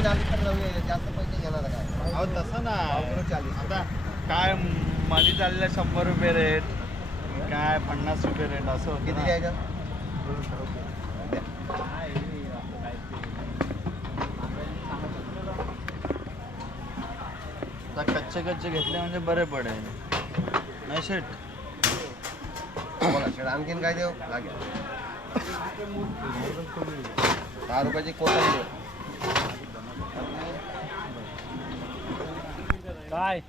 नवीन आली तर नवीन जास्त पैसे घेणार काय? अहो तसं ना 40. आता काय मध्ये चाललेलं 100 रुपये रेट, काय 50 रुपये रेट असं होतं किती ना. घ्यायचं? आता कच्चे घेतले म्हणजे बरे पडेल नाही शेट. बोला शेड आणखीन काय देऊ लागेल? 10 रुपयाची कोथिंबीर. काय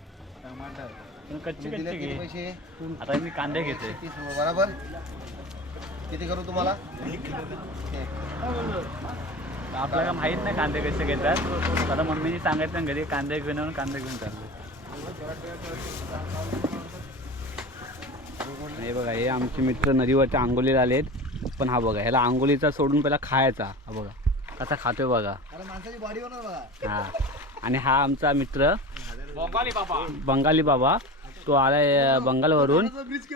टमाटर कच्चे तुम्ही दिले कच्चे किती घे. पैसे? आता मी कांदे घेते. 30 बरोबर. किती करू तुम्हाला? आपल्याला काय माहित नाही कांदे कसे घेतात. आता मम्मीने सांगितलं घरी कांदे घेऊन येऊन कांदे घेऊन चालले. हे बघा हे आमचे मित्र नदीवरच्या आंघोळीला आलेत. पण हा बघा ह्याला आंघोळीचा सोडून पहिला खायचा. हा बघा कसा खातोय बघा. माणसाची बॉडी बनव बघा. हा आणि हा आमचा मित्र बंगाली बाबा. तो आलाय बंगालवरून.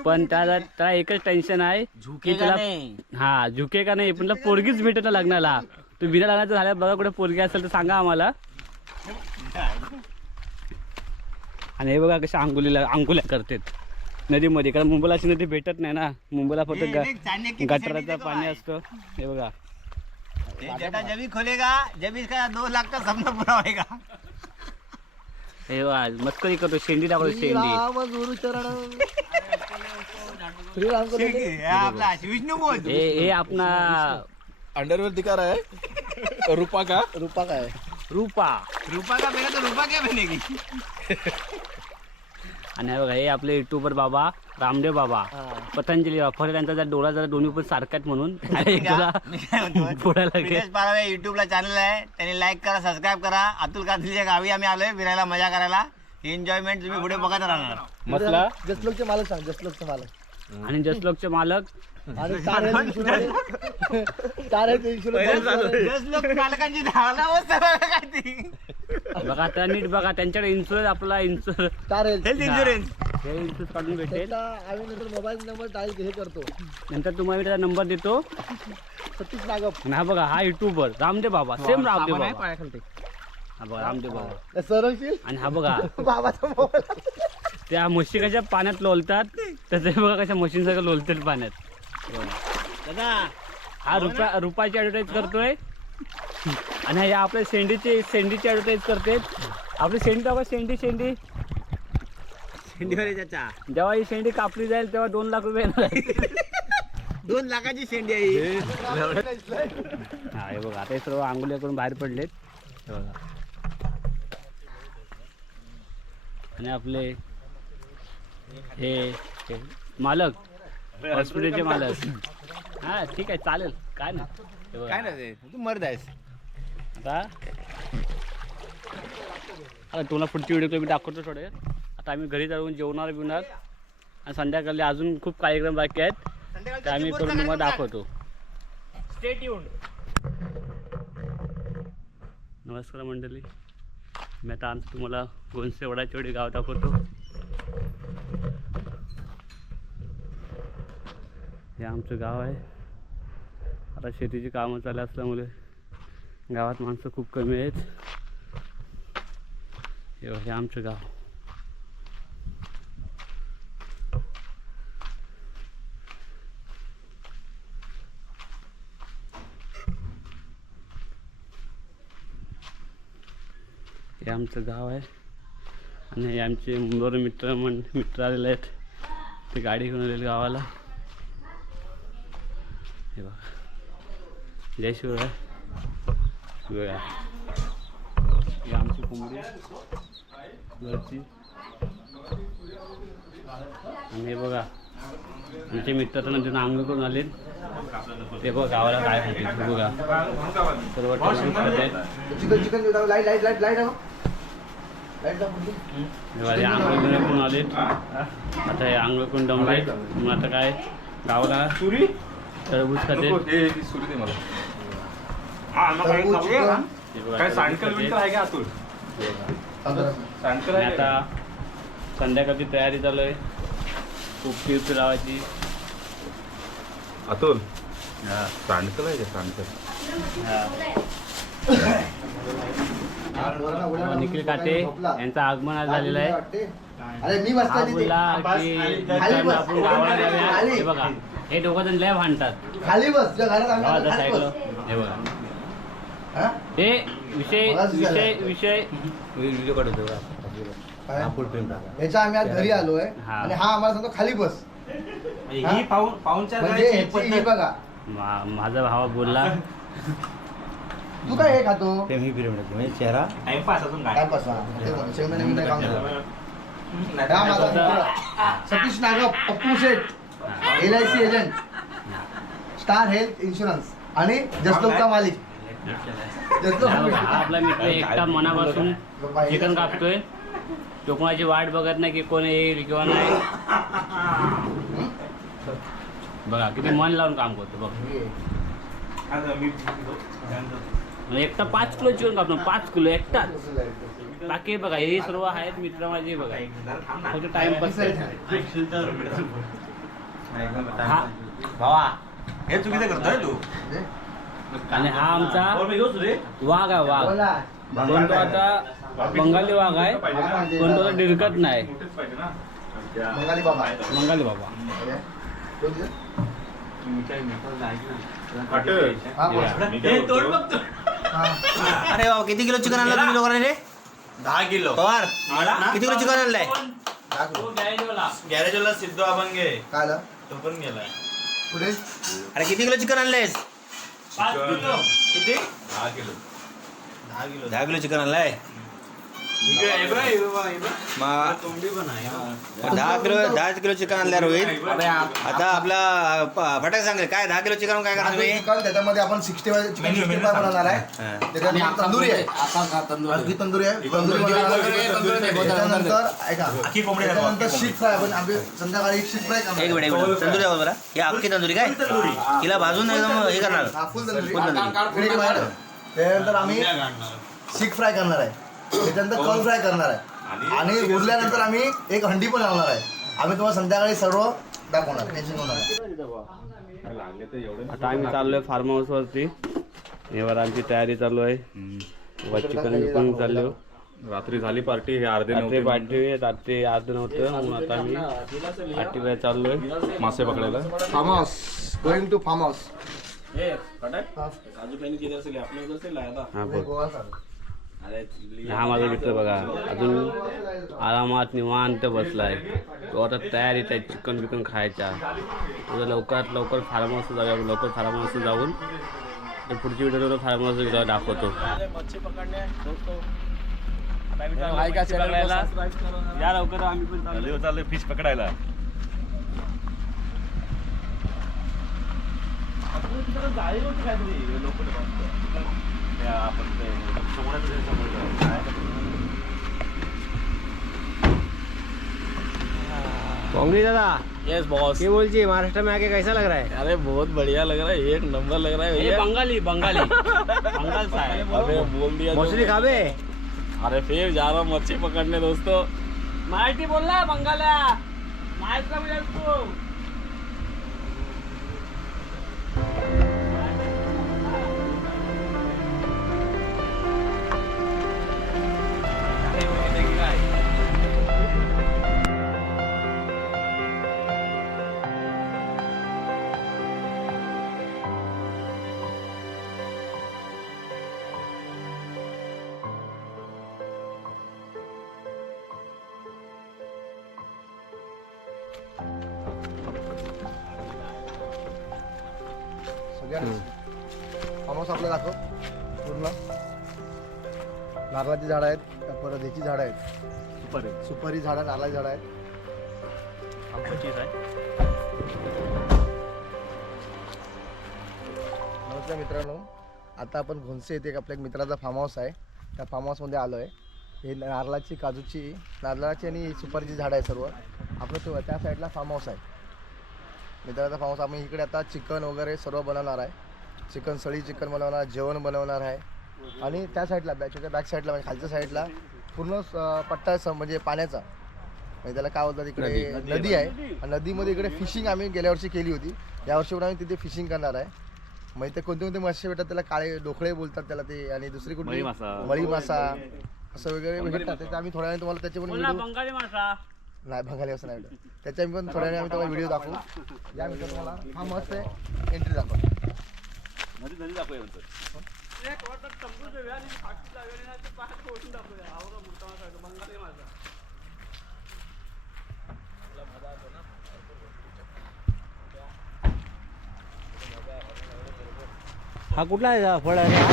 पण त्याला एकच टेन्शन आहे की त्याला हा झुके का नाही पण पोरगीच भेटत ना लग्नाला. तू बिना लग्नाचं झाल्या बघा कुठे पोरगी असेल तर सांगा आम्हाला. आणि हे बघा कशा आंघोळ्या करतात नदीमध्ये. कारण मुंबईला अशी नदी भेटत नाही ना. मुंबईला फक्त गटाराचं पाणी असतं. हे बघा जटा जब खोलेगा जब इसका 2 लाख का सपना पूरा होएगा. हे बघा मस्करी करतो. शेंडी दाखवतो शेंडी. आपला विष्णू बोल. हे आपला अंडरवेयर दिखा रहा है रूपा का. रूपा. रूपा का मेरा तो रूपा क्या बनेगी. आणि हे बघा हे आपले युट्यूबर बाबा रामदेव बाबा पतंजली बाबा. फक्त त्यांचा जर डोळा जरा दोन्ही पण सारखाच म्हणून युट्यूबला चॅनल आहे त्यांनी लाईक करा सबस्क्राईब करा. अतुल कातलीच्या गावी आम्ही आलोय फिरायला मजा करायला. एन्जॉयमेंट तुम्ही पुढे बघत राहणार. मसला जसलोकचे मालक सांग. जसलोकचे मालक आणि जसलोकचे मालक आणि मालकांची धावला काय ती. बघा आता नीट बघा त्यांच्याकडे इन्शुरन्स आपला इन्शुरन्स हेल्थ इन्शुरन्स हे इन्शुरन्स काढून भेटेल. आम्ही नंतर मोबाईल नंबर डायल हे करतो. नंतर तुम्हाला मी त्याचा नंबर देतो. सतीश नागप. आणि हा बघा हा युट्यूबर रामदेव बाबा सेम रामदेव बाबा. हा बघा रामदेव बाबा. संरक्षित आणि हा बघा बाबाचा मोबाईल. त्या म्हशी कशा पाण्यात लोलतात तसे बघा कशा म्हशींसारखं लोलतात पाण्यात. दादा हा रुपाची ॲडव्हर्टाईज करतोय. आणि हा आपल्या शेंडीची ॲडव्हर्टाईज करते. आपली शेंडी बाबा शेंडी चाचा जेव्हा ही शेंडी कापली जाईल तेव्हा 2 लाख रुपये येणार. 2 लाखाची शेंडी आहे. हा हे बघा आता हे सर्व आंघोळ्या करून बाहेर पडलेत. हे बघा आणि आपले हे मालक हॉस्पिटलचे मालक. हा ठीक आहे चालेल काय ना. काय नाही तू मर्द आहेस. आता तुला पुढची व्हिडिओ मी दाखवतो थोडे. आता आम्ही घरी जाऊन जेवणार बिवणार आणि संध्याकाळी अजून खूप कार्यक्रम बाकी आहेत ते आम्ही करून तुम्हाला दाखवतो. Stay tuned. नमस्कार मंडळी. मी आता आमचं तुम्हाला गोंसेवडाची गाव दाखवतो. हे आमचं गाव आहे. आता शेतीची कामं चालू असल्यामुळे गावात माणसं खूप कमी आहेत. हे आमचं गाव. हे आमचं गाव आहे. आणि हे आमचे मुंबईवर मित्र आलेले आहेत. ते गाडी घेऊन आलेले गावाला. हे बघा जय शिवराय. शिवराय ही आमची कोंबडी घरची. आणि हे बघा आमचे मित्र तर नंतर आंघोळ करून आले. ते बघा गावाला काय खाते बघा सर्व आंघोळ करून आले. आता हे आंघोळ करून दमले. मग आता काय गावाला टरबूज खाते. आता संध्याकाळची तयारी चालू आहे. खूप तीर्थ लावायची. अतुल सांडकल आहे का सांडकल. हा निखिल काटे यांचं आगमन आज झालेलं आहे. अरे मी हा बसला तिथे. बोलला की मित्रांनो आपण गावाला जाऊया. हे बघा हे दोघं जण लय भांडतात. खाली बस तुझ्या घरात आम्ही गावाच्या खाली साईडला बस. हे बघा हा? हे विषय विषय विषय व्हिडिओ काढतो काय? फुल प्रिंट याच्या आम्ही आज घरी आलोय हा. आणि हा आम्हाला सांगतो खाली बस ही पाहुणचार म्हणजे करायची ह्याची ही पद्धत. बघा माझा भावा बोलला तू काय हे खातो ते मी पिरियड म्हणजे चेहरा टाइमपास अजून काय बसवा शेंगदाणे बिंगदाणे खाऊन घे. हा माझा मित्र सतीश नागप पप्पू शेठ LIC agent star health insurance आणि जसलोकचा मालिक हा आपला मित्र एकटा मनापासून चिकन कापतोय. कोणाची वाट बघत नाही की कोण येईल किंवा नाही. बघा किती मन लावून काम करतो बघ. म्हणजे एकटा 5 किलो चिकन कापतो. 5 किलो एकटाच. बाकी बघा हे सर्व आहेत मित्र माझे बघा फक्त टाइमपास. हा भावा हे चुकीचं करतोय तू. आणि हा आमचा वाघ आहे वाघ. बोला. पण तो आता बंगाली वाघ आहे पण तो आता डिरकत नाही. बंगाली बाबा बंगाली बाबा हा, बोला. हा. अरे बाबा किती किलो चिकन आणलं तुम्ही लोकांनी रे? 10 किलो पवार किती किलो चिकन आणलंय? दाखव. गॅरेजला सिद्धू अभंगे काय आलं? तो पण गेलाय. पुढे अरे किती किलो चिकन आणलंयस? किती? 10 किलो 10 किलो चिकन आणलंय. मग कोंबडी पण आहे. 10 किलो चिकन आणलंय रोहित. आता आपला फटाक सांग रे, काय 10 किलो चिकन काय करणार तुम्ही? चिकन त्याच्यामध्ये आपण 65 बनवणार आहे. हा. त्याच्यात तंदुरी आहे. आणखी तंदुरी आहे. तंदुरी बनवणार आहे. त्याच्यानंतर ऐका अख्खी कोंबडी दाखवा, त्याच्यानंतर अख्खी शीख फ्राय आपण आम्ही संध्याकाळी एक शीख फ्राय एक करणार मिनिट तंदुरी आहे बघा. ही अख्खी तंदुरी काय तिला भाजून एकदम हे करणार. हा, फुल तंदुरी. फुल तंदुरी. इकडे बाहेर. त्यानंतर आम्ही शीख फ्राय करणार आहे. त्याच्यानंतर कल फ्राय करणार आहे. आणि उरल्यानंतर आम्ही एक हंडी पण लावणार आहे. आम्ही तुम्हाला संध्याकाळी सर्व दाखवणार. टेन्शन होणार आहे. आता आम्ही चाललोय फार्म हाऊस वरती. यावर आमची तयारी चालू आहे. चिकन विकून चाललो. रात्री झाली पार्टी हे अर्धे रात्री नव्हते पार्टी रात्री अर्ध नव्हतं म्हणून आता आम्ही पार्टीला चाललोय. मासे पकडायला. Farm house going to farm house. हा बोल. गोवा सर. हा माझा मित्र बघा अजून आरामात निवांत बसलाय. तो आता तयारीत आहे चिकन बिकन खायच्या. आता लवकरात लवकर फार्म हाऊस जाऊया. लवकर फार्म हाऊस जाऊन तर पुढची व्हिडिओ फार्म हाऊस दाखवतो. या लवकर आम्ही पण चालले फिश पकडायला. कोंगड़ी दादा यस बॉस. ये बोल जी महाराष्ट्र में आके कैसा लग रहा है? अरे बहुत बढ़िया लग रहा है. एक नंबर लग रहा है. ये बंगाली बंगाली बंगाल सा है. अबे बोल दिया. मछली खावे. अरे फिर जा रहा हूँ मच्छी पकड़ने दोस्तों. मराठी बोल रहा है बंगाला. माहित का मुझे इसको. फार्म हाऊस आपलं दाखव पूर्ण. नारळाची झाडं आहेत. परत ह्याची झाडं आहेत. सुपारी झाडं नारळाची झाडं आहेत. नमस्कार मित्रांनो, आता आपण घोणसे येथे एक आपल्या एक मित्राचा फार्म हाऊस आहे. त्या फार्म हाऊसमध्ये आलो आहे. हे नारळाची काजूची नारळाची आणि सुपारीची झाडं आहे सर्व. आपलं तो त्या साईडला फार्म हाऊस आहे. मित्राचा फार्म हाऊस. आम्ही इकडे आता चिकन वगैरे सर्व बनवणार आहे. चिकन सळी चिकन बनवणार, जेवण बनवणार आहे. आणि त्या साईडला त्याच्या बॅक साईडला म्हणजे खालच्या साईडला पूर्ण पट्टा आहे म्हणजे पाण्याचा. म्हणजे त्याला काय बोलतात इकडे नदी आहे. नदीमध्ये इकडे फिशिंग आम्ही गेल्या वर्षी केली होती. यावर्षी पण आम्ही तिथे फिशिंग करणार आहे. म्हणजे ते कोणते कोणते मासे भेटतात त्याला काळे डोकळे बोलतात त्याला ते. आणि दुसरी कुठली मळी मासा असं वगैरे भेटतात त्याचे आम्ही थोड्या वेळाने तुम्हाला त्याचे पण बोला व्हिडिओ बंगाली मासा. नाही बघायला असं नाही भेटत. त्याच्या पण थोड्या वेळाने आम्ही तुम्हाला व्हिडिओ दाखवू. या मित्र तुम्हाला हा मस्त आहे एंट्री दाखव. नदी नदी दाखवूया नंतर. हा कुठला आहे फळ आहे?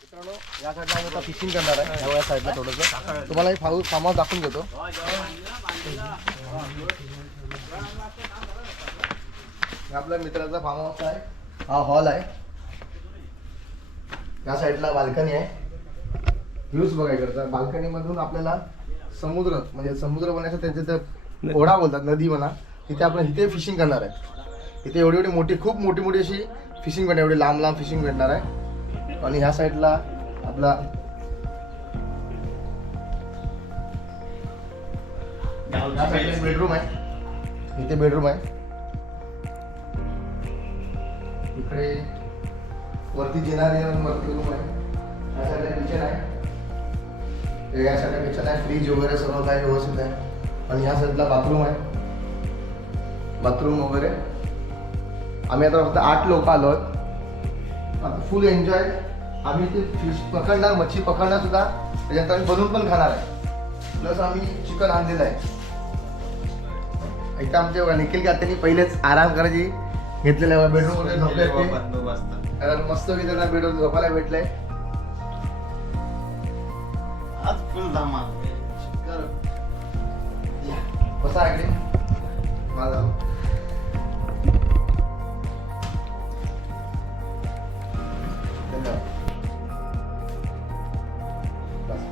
मित्रांनो या साईडला आम्ही आता फिशिंग करणार आहे. या साईडला थोडंसं तुम्हाला फार्म हाऊस दाखवून घेतो. हे आपल्या मित्राचा फार्म हाऊस आहे. हा हॉल आहे. या साईडला बाल्कनी आहे. व्ह्यूज बघा इकडचा. बाल्कनी मधून आपल्याला समुद्र म्हणजे समुद्र बनायचं त्यांचे तर ओढा बोलतात नदी म्हणा तिथे आपण इथे फिशिंग करणार आहे. इथे एवढी एवढी मोठी खूप मोठी मोठी अशी फिशिंग भेटणार एवढी लांब लांब फिशिंग भेटणार आहे. आणि ह्या साईडला आपला बेडरूम आहे. इथे बेडरूम आहे. इकडे वरती जिनारी वरती रूम आहे. या साईडला किचन आहे. या साईडला किचन आहे. फ्रीज वगैरे सर्व काही व्यवस्थित आहे. आणि ह्या साईडला बाथरूम आहे. बाथरूम वगैरे. आम्ही आता फक्त 8 लोक आलो आहोत. आता फुल एन्जॉय. आम्ही ते फिश पकडणार मच्छी पकडणार सुद्धा त्याच्यानंतर आम्ही बनवून पण खाणार आहे. प्लस आम्ही चिकन आणलेलं आहे. एकदा आमच्या निखिल का त्यांनी पहिलेच आराम करायची घेतलेलं आहे. बेडरूम मध्ये झोपले कारण मस्त की त्यांना बेडरूम झोपायला भेटलंय. आज फुल धमाल. कसा आहे इकडे माझा धन्यवाद. बस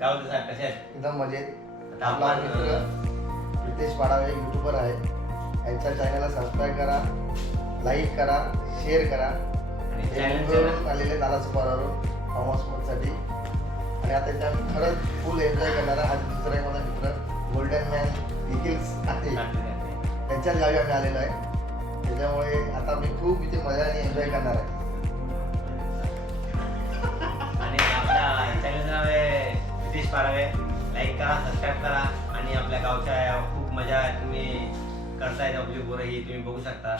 काय होतं साहेब कसे आहेत? एकदम मजेत. आता आपला आपण मित्र रितेश पाडावे युट्यूबर आहे. यांच्या चॅनलला सबस्क्राईब करा, लाईक करा, शेअर करा. आणि हे channel- मुंबईवरून आलेले दादा सुपारावरून फार्म हाऊससाठी. आणि आता इथे आम्ही खरंच फुल एन्जॉय करणार आहे. हा दुसरा एक माझा मित्र गोल्डन मॅन निखिल आहे. त्यांच्याच गावी आम्ही आलेलो आहे. त्याच्यामुळे आता मी खूप इथे मजा आणि एन्जॉय करणार आहे. आणि आपल्या चॅनलचं नाव आहे रितेश पारावे. लाईक करा, सबस्क्राईब करा. आणि आपल्या गावच्या खूप मजा तुम्ही करतायत. आपली पोरं ही तुम्ही बघू शकता.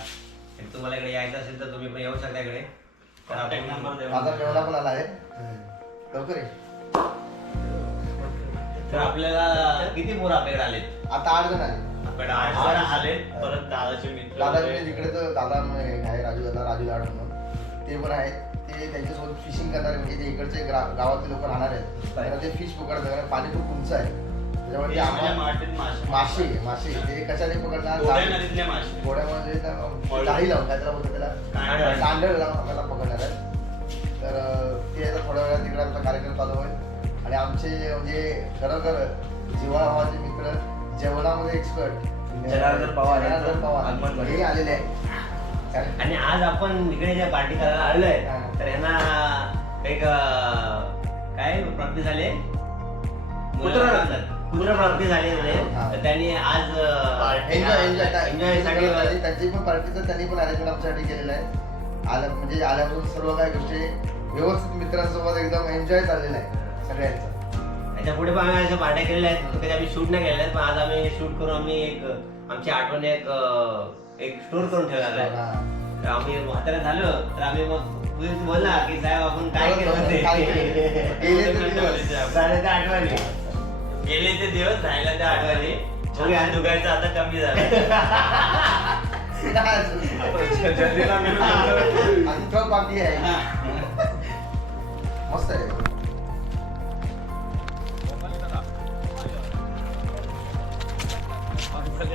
आणि तुम्हाला इकडे यायचं असेल तर तुम्ही पण येऊ शकता इकडे. तर आपण नंबर माझा मेवणा पण आला आहे. लवकर ये. तर आपल्याला किती पोरं आपल्याकडे आलेत? आता 8 जण आहे. आपल्याकडे 8 जण आलेत. परत दादाचे मित्र दादा वगैरे. म्हणजे तिकडे तर दादा आहे राजू लाड म्हणून ते पण आहेत. ते त्यांच्यासोबत फिशिंग करणारे म्हणजे ते इकडचे गावातले लोक राहणार आहेत. त्यांना ते फिश पकडतात कारण पाणी खूप उंच आहे. त्याच्यामुळे ते आम्हाला मासे ते कशाने पकडणार गोड्यामध्ये जाळी लावून काय त्याला बोलतात त्याला कांडळ लावून आपल्याला पकडणार आहे. तर ते आता थोड्या वेळात तिकडे आमचा कार्यक्रम चालू होईल. आणि आमचे म्हणजे खरोखर जिव्हाळा भावाचे मित्र जेवणामध्ये एक्सपर्ट जनार्दन पवार हे आलेले आहे. आणि आज आपण इकडे ज्या पार्टी करायला आलोय हा. तर यांना एक काय प्राप्ती झाले पुत्र प्राप्ती झाली हा. तर त्यांनी आज एन्जॉय साठी त्यांची पण पार्टीचं त्यांनी पण अरेंजमेंट आमच्यासाठी केलेलं आहे. म्हणजे आल्यापासून सर्व काही गोष्टी व्यवस्थित मित्रांसोबत एकदम एन्जॉय चाललेला आहे सगळ्यांचा. त्याच्या पुढे पण आम्ही अशा पार्ट्या केलेल्या आहेत. कधी आम्ही शूट नाही केलेल्या आहेत पण आज आम्ही शूट करून आम्ही एक आमची आठवण एक स्टोर करून ठेवलेला आहे. तर आम्ही म्हातारे झालो तर आम्ही मग बोलला की साहेब आपण काय केलं काय केलं? गेले ते दिवस. झाले त्या आठवणी गेले ते दिवस राहिला त्या आठवणी बघूया दुखायचं आता कमी झालं. आणि तो बाकी आहे. मस्त आहे.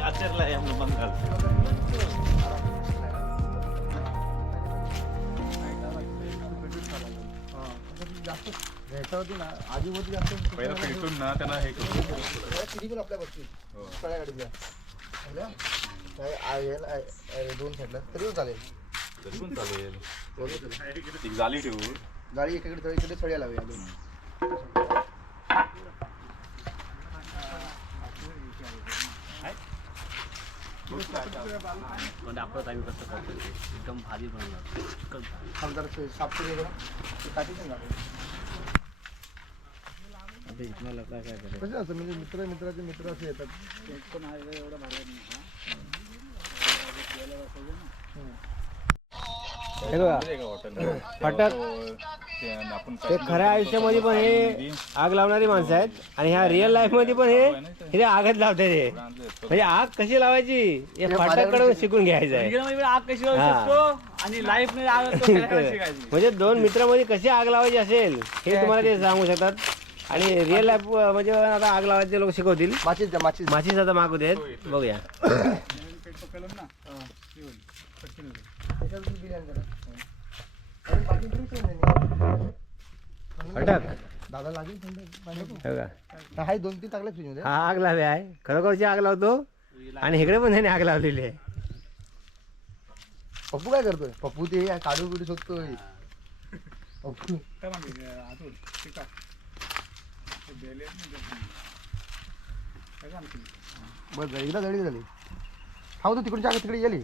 आचरला आहे आपलं बंगाल. जास्त ह्याच्यावरती ना आजूबाजू जास्त पहिला पेटून ना त्यांना हे करू. किती पण आपल्या बघतील सगळ्या गाडीच्या काय 2 साईडला तरी पण चालेल. तरी पण चालेल. एक जाली ठेवू. गाडी एकीकडे इकडे सळ्या लावूया. पण दाखवत आम्ही कसं करतो ते. एकदम भारी बनवणार चिकन फ्राय. आमदार साफ करून टाकीचं ना कसं असं म्हणजे मित्राचे मित्र असे येतात. हे बघा फटक ते खऱ्या आयुष्यामध्ये पण हे आग लावणारी माणसं आहेत आणि ह्या रिअल लाईफ मध्ये पण हे आगच लावतात हे. म्हणजे आग कशी लावायची हे फाटककडून शिकून घ्यायचं आहे. रिअल मध्ये आग कशी लावू शकतो आणि लाईफ मध्ये आग कशी शिकायची. म्हणजे दोन मित्रांमध्ये कशी आग लावायची असेल हे तुम्हाला ते सांगू शकतात. आणि रिअल लाईफ म्हणजे आता आग लावायचे लोक शिकवतील. माचीच द्या माचीच. माचीस आता मागू देत बघूया. फटक दादा लागेल थंड पाणी. हे बघा हाय 2-3 टाकले फ्रीज मध्ये. हा आग लावे आहे खरोखरची आग लावतो आणि इकडे पण त्याने आग लावलेली आहे. पप्पू काय करतोय? पप्पू ते काढू बिडू शोधतोय. पप्पू बस एकदा जळी झाली. हा तो तिकडच्या आग तिकडे गेली.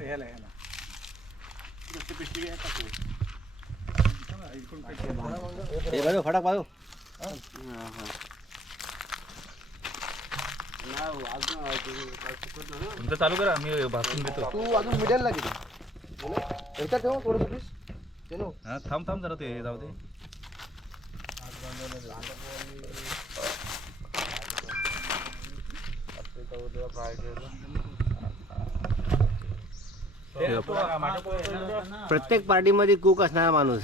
फटाक पाहू तुमचं चालू करा मी भासून देतो. तू अजून मीडियमला गेली. याच्यात ठेव थोडं प्लीज. तेनो हा थांब जरा ते जाऊ दे. प्रत्येक पार्टीमध्ये कुक असणारा माणूस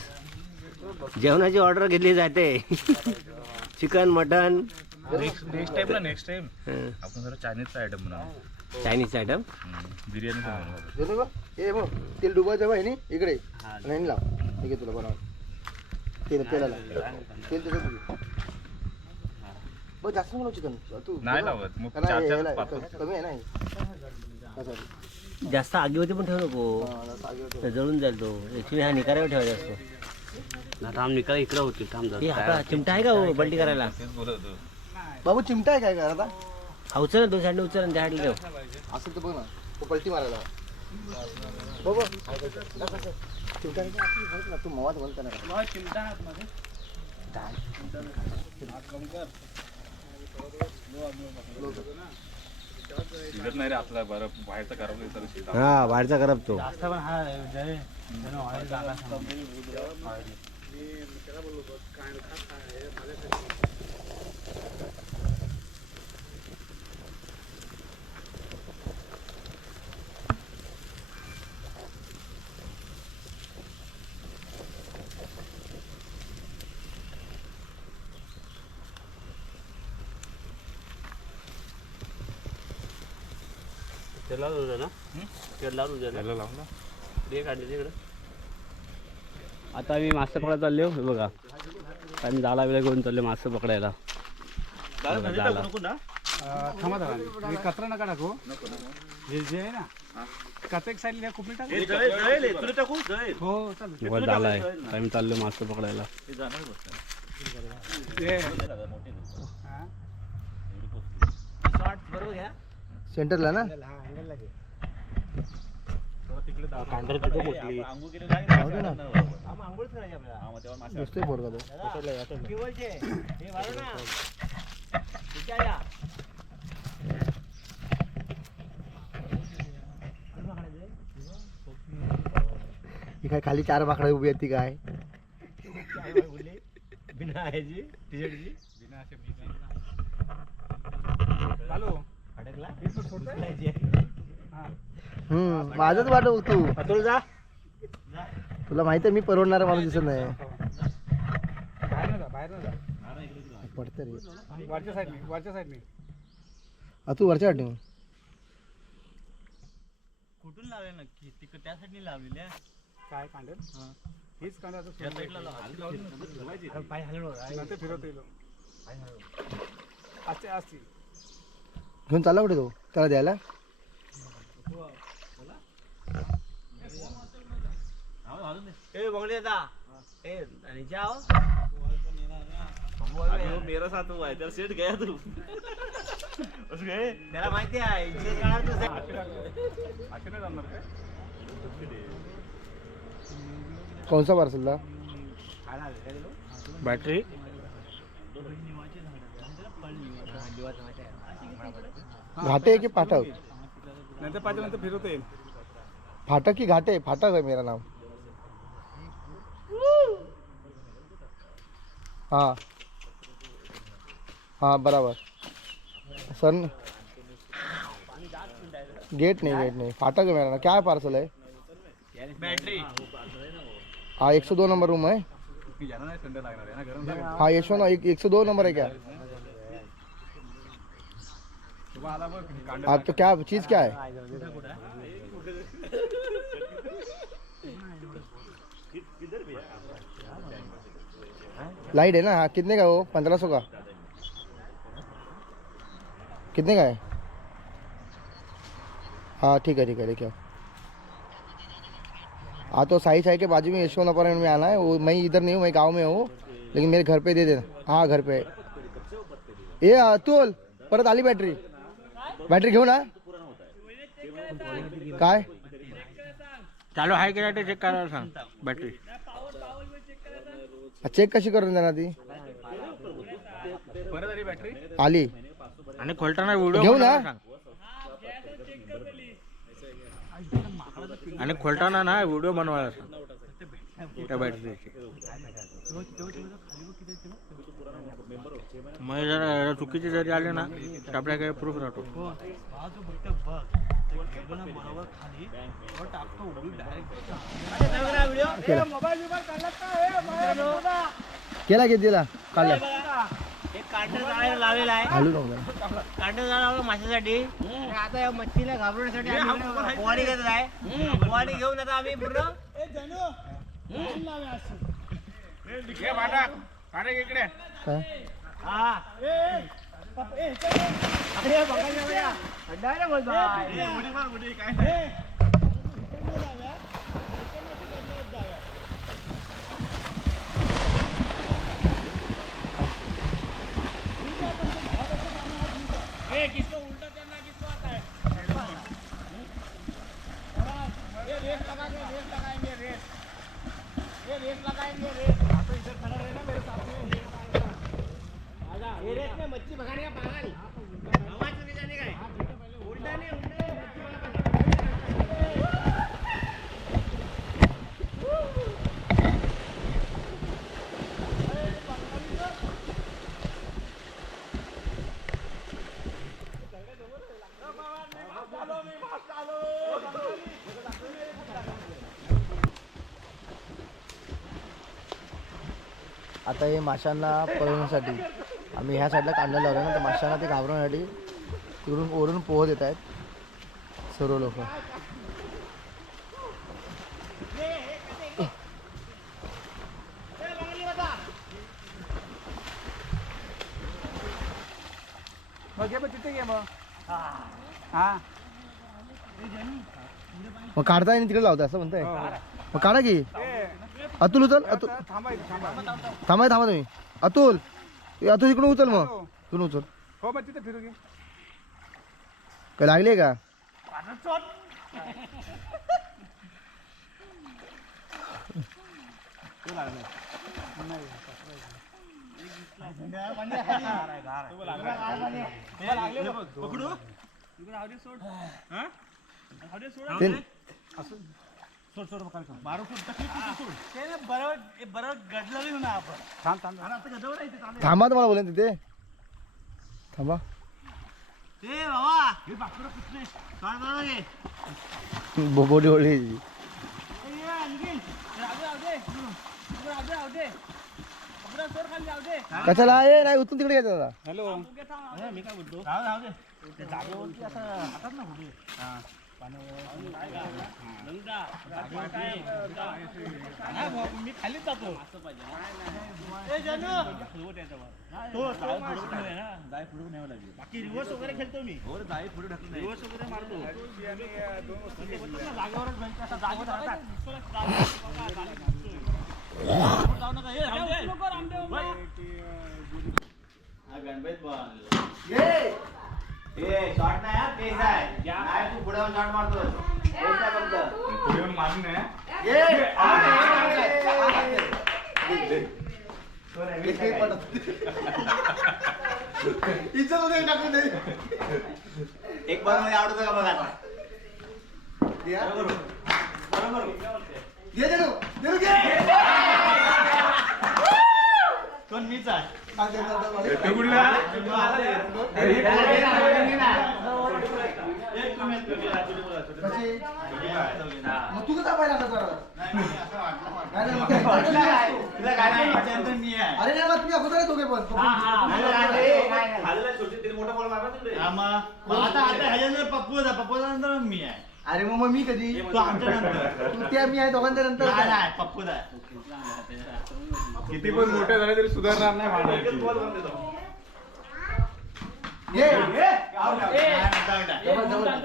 जेवणाची ऑर्डर घेतली जाते. चिकन मटन नेक्स्ट टाइम आपण जरा चायनीजचा आयटम बनवू. चायनीज आयटम बिर्याणी पण बनवू. जेनो बघ ए बघ तेल डुबायचं बघ नी इकडे आणि लाव. ठीक आहे तुला बनव. तेलाला तेल त्याच्यात बघ जास्त बनव चिकन तू. नाही लावत मग नाही, चार याला पाच कमी आहे ना हे. जास्त आगीवरती पण ठेवू नको तर जळून जाईल तो. ऍक्च्युली हा निकाऱ्यावर ठेवायचा असतो. थांब निकाल इकडे होती थांब हे आपला चिमटा आहे का हो बल्टी करायला? तेच बोलवतो. बाबू चिमटा आहे काय आता? हा उचल ना 2 साईडने उचल आणि त्या हाडली ठेव. असं तर बघ ना तो पलटी मारायला. बघ चिमटा ना तू मवाच बोलता ना. शिजत नाही रे आपला बरं बाहेरचा करावं तर शिजत. हा बाहेरचा करप तो. तेला ना तेला त्याला लावला. दे काढले तिकडं. आता आम्ही मासे पकडायला चाललो हे बघा. आम्ही जाला वेळा घेऊन चाललो मासे पकडायला. जाला थांबा जरा मी कचरा नका टाकू. हे जे आहे ना कचरा एक साईडला खूप टाकू. हो चालेल. वर जाला आहे. आम्ही चाललो मासे पकडायला. सेंटरला ना दिसतोय पोरगा तो. ही काय खाली 4 माकडं उभी आहेत ती काय? माझंच वाटव तू. अतुल जा. तुला माहिती आहे मी परवडणारा माणूस दिसत नाही. बाहेर ना जा. पडतं रे वरच्या साईडने तू वरच्या वाटणे. कुठून लावले नक्की तिकडे त्या साईडने लावलेली आहे. काय कांडेल हीच कांदा पाय हलवलं फिरवता येईल. असते असते घेऊन चालला कुठे तो त्याला द्यायला. ए बंगले दा ए आणि जाओ मेरा साथ हुआ है तेरा सेट गया तू त्याला माहिती आहे इथे काढायचं आहे. कौन सा पार्सल था? बॅटरी घाटे की फाटक? नंतर पाहिजे नंतर फिरवता येईल. फाटक की घाटे? फाटक है मेरा नाम. हाँ हाँ बराबर सर. गेट नहीं फाटक है मेरा नाम. क्या पार्सल है? बॅटरी हाँ 102 नंबर रूम है. जाना नाही संडे लागणार आहे ना गरम झालं. हाँ 102 नंबर है क्या? सुबह आला बघ कांड हाँ तो क्या चीज़ क्या है? लाइट है ना? हाँ कितने का है वो? 1500 का. कितने का है? हाँ ठीक है देखिए. हाँ तो साई साई के बाजू में यशवंत अपार्टमेंट में आना है. वो मैं इधर नहीं हूँ, मैं गांव में हूँ, लेकिन मेरे घर पे दे देना. हाँ घर पे. ये अतुल परत आली बॅटरी. बॅटरी घेऊ ना. काय चालू आहे की नाही ते चेक करायला सांग. बॅटरी चेक कशी करून देणार ती? परत आली बॅटरी. आली. आणि खोलताना व्हिडिओ घेऊ ना. सांग. आणि खोलताना ना व्हिडिओ बनवायला सांग त्या बॅटरीची. मग जर चुकीची जरी आली ना तर आपल्याकडे प्रूफ राहतो. केला किती दिला? काढला. एक कांड जाळायला लावलेला आहे. घालू नको. कांड जाळावं माशासाठी. आता या मच्छीला घाबरण्यासाठी आम्ही पोवाडी घेत आहे. पोवाडी घेऊन आता आम्ही पूर्ण घे भाटा काढे इकडे. काय? हा. अरे बघा जाऊया. थंड आहे ना बोल बाय. मच्छी भगाने का पागल आवाज सुने जाने का है. उल्टा नहीं आता हे माशांना पळवण्यासाठी आम्ही ह्या साईडला कांदा लावला ना, तर माशांना ते घाबरण्यासाठी तिकडून ओरून पोहत येत आहेत सर्व लोक. मग घे मग तिथे घे मग. हा मग काढताय आणि तिकडे लावताय असं म्हणताय. मग काढा की. अतुल उचल. अतुल थांबा थांबा तुम्ही. अतुल अतुल इकडून उचल. मग इकडून उचल. हो मग तिथे फिरू घे. काय लागले का? थांबा तुम्हाला बोलेन तिथे. थांबा. बोडी ओळी. कशाला आहे नाही उतरून तिकडे घ्यायचं दादा. हॅलो मी काय बोलतो जागेवरती असं हातात ना कुठे मी खालीच जातो. बाकी रिव्हर्स वगैरे खेळतो मी. रिव्हर्स वगैरे मारतो. जागेवरच गणपती शॉट नाही हा, पेस आहे. नाही, तू पुढे शॉट मारतोस. पेस आहे फक्त. पुढे येऊन मारून नाही एक बॉल मध्ये आवडतो का बघा आता. कोण मीच आहे. येतो कुठला तू कसा पाहिला तुला काय नाही विचारतो मी आहे. अरे नाही मग तुम्ही अगोदर आहे दोघे पण आता ह्याच्यानंतर पप्पूचा नंतर मी आहे. अरे मग मी कधी तू आमच्या नंतर. तू त्या मी आहे दोघांच्या नंतर नाही, नाही, पप्पूच आहे. किती पण मोठे झाले तरी सुधारणार नाही मांडायची ये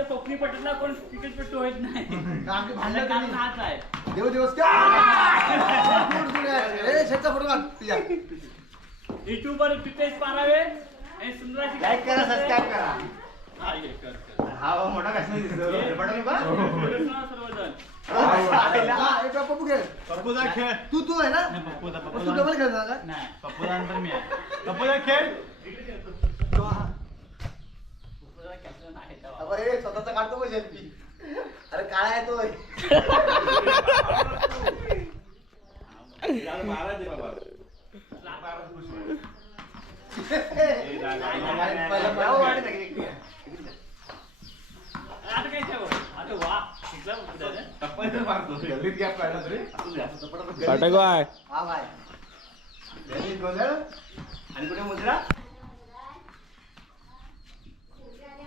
कोकणी पटला कोण क्रिकेट पट्टू होत नाही आमची भांडण तुम्ही. हाच आहे देव दिवस शेतचा फोटो काढ तुझ्या युट्यूब वर पितेश पारावे आणि सुंदराची लाईक करा, सबस्क्राईब करा. हा बा, मोठा काश्मीर दिसतो. पटवलं का? सर्वजण हा, एक पप्पू खेळ पप्पूचा खेळ. तू आहे ना नाही, पप्पूचा मग तू डबल खेळणार का नाही, पप्पूचा नंतर मी आहे. पप्पूचा खेळ. अबे, हे स्वतःचा काढतो मग सेल्फी. अरे काय आहे तो आता काय ठेव आता वा गल्लीत गॅप पाहिला तरी फटक आहे. हा भाई गणेश गोंधळ. आणि कुठे मुद्रा.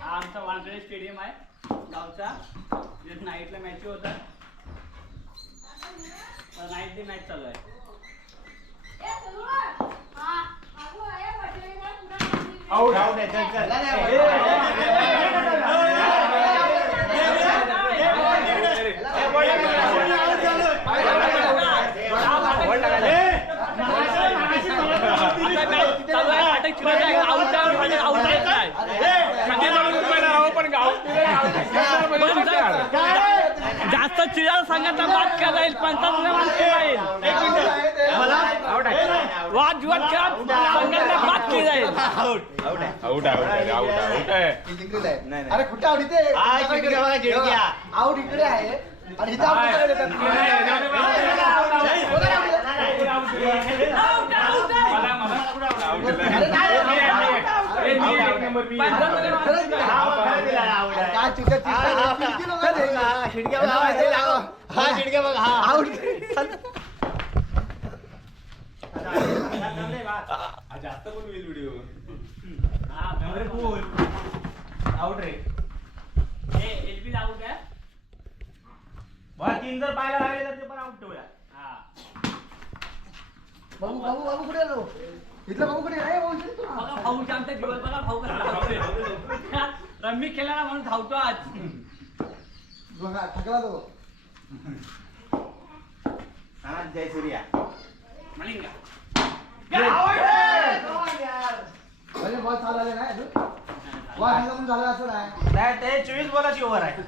हा आमचा वानखेडे स्टेडियम आहे गावचा नाईटला मॅच होतात नाईटली मॅच चालू आहे आऊट आहे. चल, चल. जास्त चिराला सांगायचा बाद केला जाईल 50 जाईल वाद विवाद खेळात सांगायचा बाद केला जाईल आउट आहे जिंकलेला आहे. अरे कुठे आवडी ते हा, जिंकल्या बघा, जिंकल्या. आऊट इकडे आहे आणि इथं out करायला येतात. अरे नाही. काय चिडक्या चिडक्या किती लोकं आहेत? हा, शिडक्या बघा. हा, शिडक्या बघा. हा. आऊट जास्त पण होईल व्हिडिओ आऊट रे. एलबी आउट आहे बरं, 3 जर पाहायला लागले तर ते पण आऊट ठेवूया. बाबू बाबू बाबू कुठे आलो इथला बाबू कुठे आहे? बाबू इथे तू. बघा भाऊ आमच्या दिवस बघा भाऊ कसा रम्मी खेळायला म्हणून धावतो आज बघा थकला तो हा, जय सूर्या. मलिंगा म्हणजे बॉल चालू झाले नाही अजून बॉल पण झाला असं नाही नाही, ते 24 बॉलाची ओव्हर आहे.